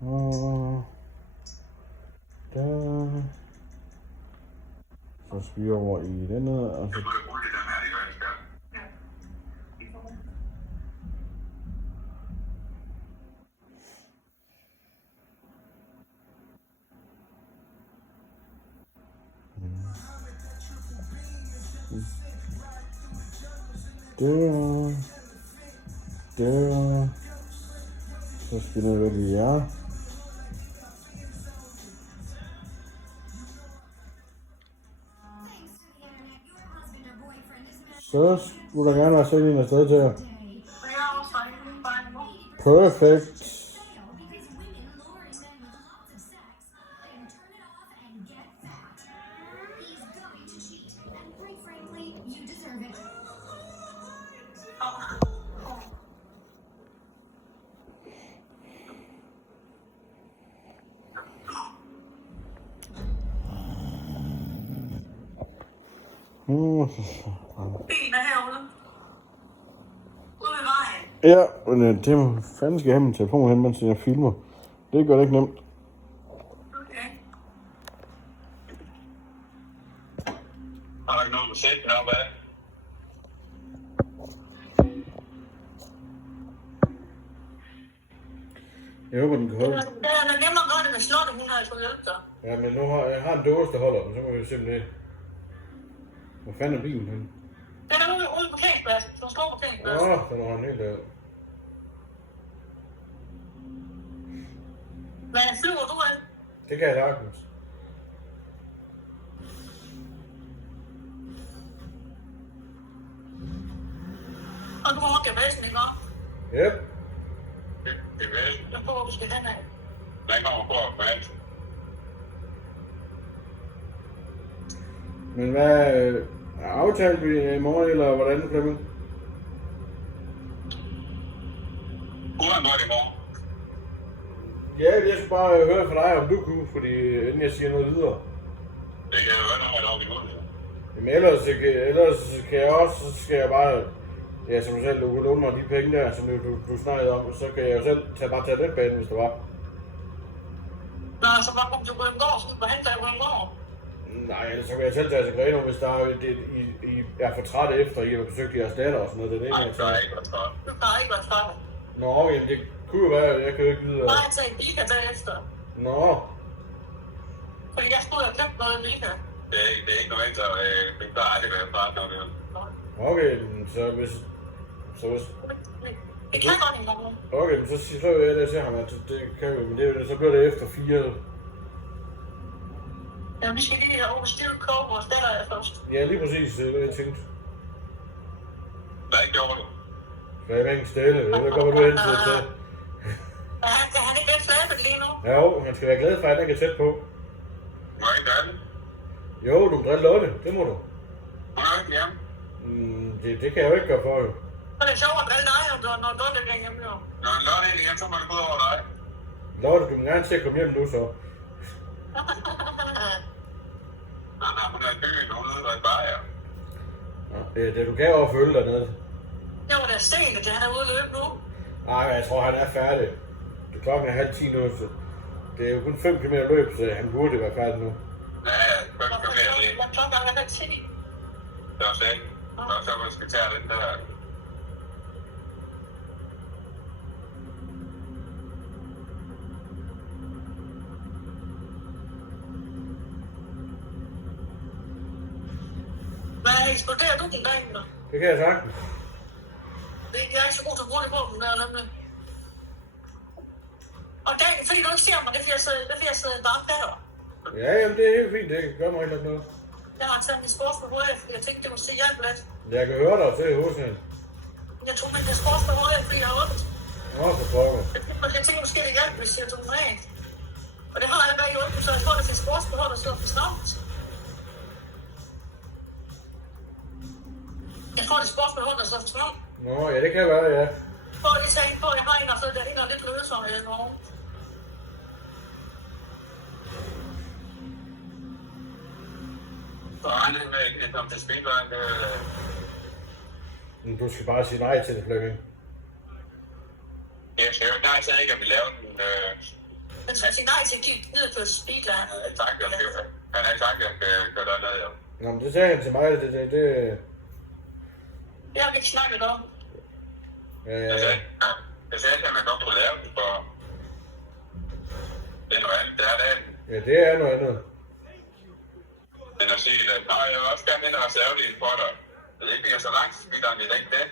Og der. Så skal vi over i denne, og så... Der. Så spiller vi lige jer. Så skulle der gerne være sendt en afsted til jer. Perfekt. Bilen er herude. Ude ved vejen. Ja, men det må fanden skal jeg have min telefon hen, mens jeg filmer. Det gør det ikke nemt. Okay. Har du ikke noget at sætte op af? Jeg håber, den kan holde. Det er nemmere at gøre det med slottet, hun har fået hjælp dig. Ja, men nu har jeg en dåse, der holder den, så må vi se med det. Hvor fanden er bilen henne? Den er ude på parkeringspladsen. Den står på parkeringspladsen. Den har en helt der. Men flyver du ind? Det kan jeg sagtens. Og du har gabæsen, ikke også? Yep. Det er vel. Den får du skal hen af. Den kommer på at kvælte. Men hvad aftalte vi i morgen, eller hvordan, Flemming? Uren går det i morgen. Ja, jeg skal bare høre fra dig, om du kunne, fordi inden jeg siger noget videre. Det kan jeg høre, når jeg er oppe i munden. Jamen ellers kan jeg også, så skal jeg bare, ja, som du selv, du kunne låne mig de penge der, som du snakkede om, så kan jeg jo selv bare tage den bane, hvis det var. Nå, så bare kom til Rødengård, så du bare hente dig i Rødengård. Nej, ellers så kan jeg selv tage til Greno, hvis der I er for trætte efter, I har besøgt jeres datter og sådan noget. Det er det, Nej, jeg der er tager. ikke noget træt. Du kan ikke være træt. Nå, jamen det kunne jo være, jeg kan jo ikke vide. Nej, jeg tager en Bilka bagefter. Nå, Fordi jeg stod og glemte noget i Bilka. Det er ikke noget, så min far aldrig været fart noget der. okay, så hvis, Det kan godt en morgen. okay, men så vil jeg det til ham, at det kan jo, men så bliver det efter 4. Ja, vi skal lige have over stiv kog vores datter af først. Ja, lige præcis, det er det, jeg tænkte. Hvad gjorde du? Skal jeg ikke stille? Det kommer du hen til. Ja, kan han ikke lidt flabet lige nu? Ja, jo, han skal være glad for, at han ikke er tæt på. Må jeg ikke drille? Jo, du må drille Lotte, det må du. Må jeg ikke hjemme? Det kan jeg jo ikke gøre for, jo. Så er det sjovt at drille dig, når du er der hjemme, jo. Når jeg lørdag ind igen, så må det gå ud over dig. Lotte, du må gerne til at komme hjem nu, så. Nej, hun er i byen, hun er ude og bare her. Det du kan over følge dernede. Det var da sent, at han er ude at løbe nu. Nej, jeg tror, han er færdig. Klokken er 9:30 nu, så det er jo kun 5 km løb, så han burde være færdig nu. Ja, hvem kan mere lige? Jeg klokken er 10. Det var sent. Og så man skal tage den der. Hvad eksploderer du den dagen, da? Det kan jeg sagtens. Jeg er ikke så god til at bruge det på den der, nemlig. Og dagen, fordi du ikke ser mig, det er fordi jeg sidder bare der. Ja, jamen det er helt fint, det gør mig ikke noget. Jeg har taget min sportsbehov af, fordi jeg tænkte, det måske hjælpe lidt. Jeg kan høre dig til hos hende. Jeg tog min sportsbehov af, fordi jeg har ondt. Nå, for pokker. Jeg tænkte måske, det hjælper, hvis jeg tog den af. Og det har jeg bare i ondt, så jeg tror, det er sportsbehov, der sidder for snart. Jeg tror, det er sportsbehov, der sidder for snart. Nå, ja, det kan være, ja. Prøv lige at tage ind på, jeg har en, der er lidt løsere i morgen. Så regner jeg med, at jeg kommer til spilvejen. Men du skal bare sige nej til det, Flemming. Jeg skal jo ikke nej til, at vi laver den Men skal jeg sige nej til at give viderekørsel speedline? Han har ikke sagt, at jeg skal, han har ikke sagt, at jeg skal køre derned, jo. Nå, men det sagde han til mig, Det har vi ikke snakket om. Jeg sagde, at man godt kunne lave det for... Det er noget andet, det er det. Ja, det er noget andet. Men at sige, at nej, jeg vil også gerne ind og reservedelen for dig. Det er ikke så langt, speederen, det er ikke det.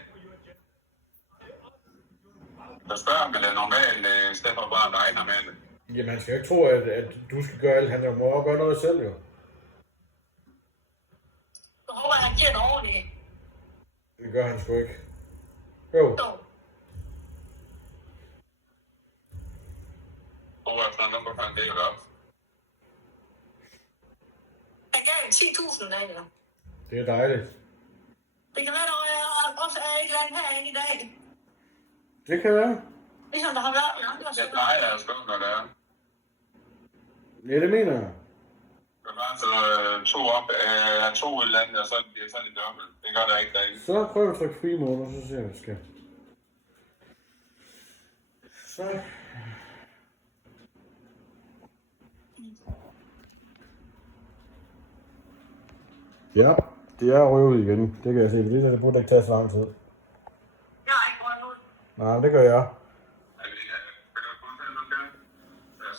Så spørger om det er normalt, i stedet for bare at regne med det. Jamen, han skal jo ikke tro, at du skal gøre alt. Han må også gøre noget selv, jo. Så håber jeg, han giver en ordentlig. Det gør han sgu ikke. Jo. Så. Og efter en nummer for en del op. Jeg gav en 10.000 af jer. Det er dejligt. Det kan være, at jeg også er et eller andet herinde i dag. Det kan være. Ligesom der har været i andre Jeg steder. plejer at skrive, når det er. Ja, det mener jeg. Der var altså to op af to i landet, og så bliver det sådan en dobbelt. Det gør der ikke derinde. Så prøv at trykke free mode, og så ser vi, hvad der sker. Så. Ja, det er røvet igen. Det kan jeg se. Det burde ikke tage så lang tid. Jeg har ikke prøvet noget. Nej, det gør jeg. Er vi spiller kun til noget der? Yes.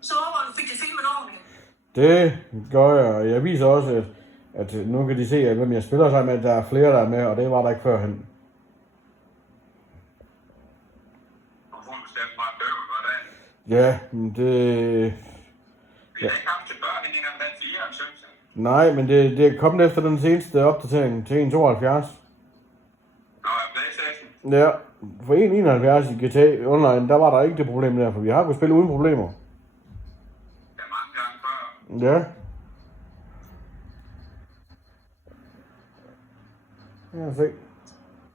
Så håber jeg, du fik det filmet ordentligt. Det gør jeg, og jeg viser også, at nu kan de se, at hvem jeg spiller sammen med, at der er flere, der er med, og det var der ikke førhen. Og får bestemt meget bøvl, hvordan? Ja, men det... Vi har ikke haft til børn i engang den 94. Nej, men det er kommet efter den seneste opdatering til 1.72. Nå, er PlayStation? Ja, for 1.71 i GTA Online, der var der ikke det problem der, for vi har kunnet spille uden problemer. Ja, mange gange før. Ja. Ja, se.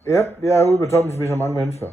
Ja, jeg er ude på Tommy, vi har mange mennesker.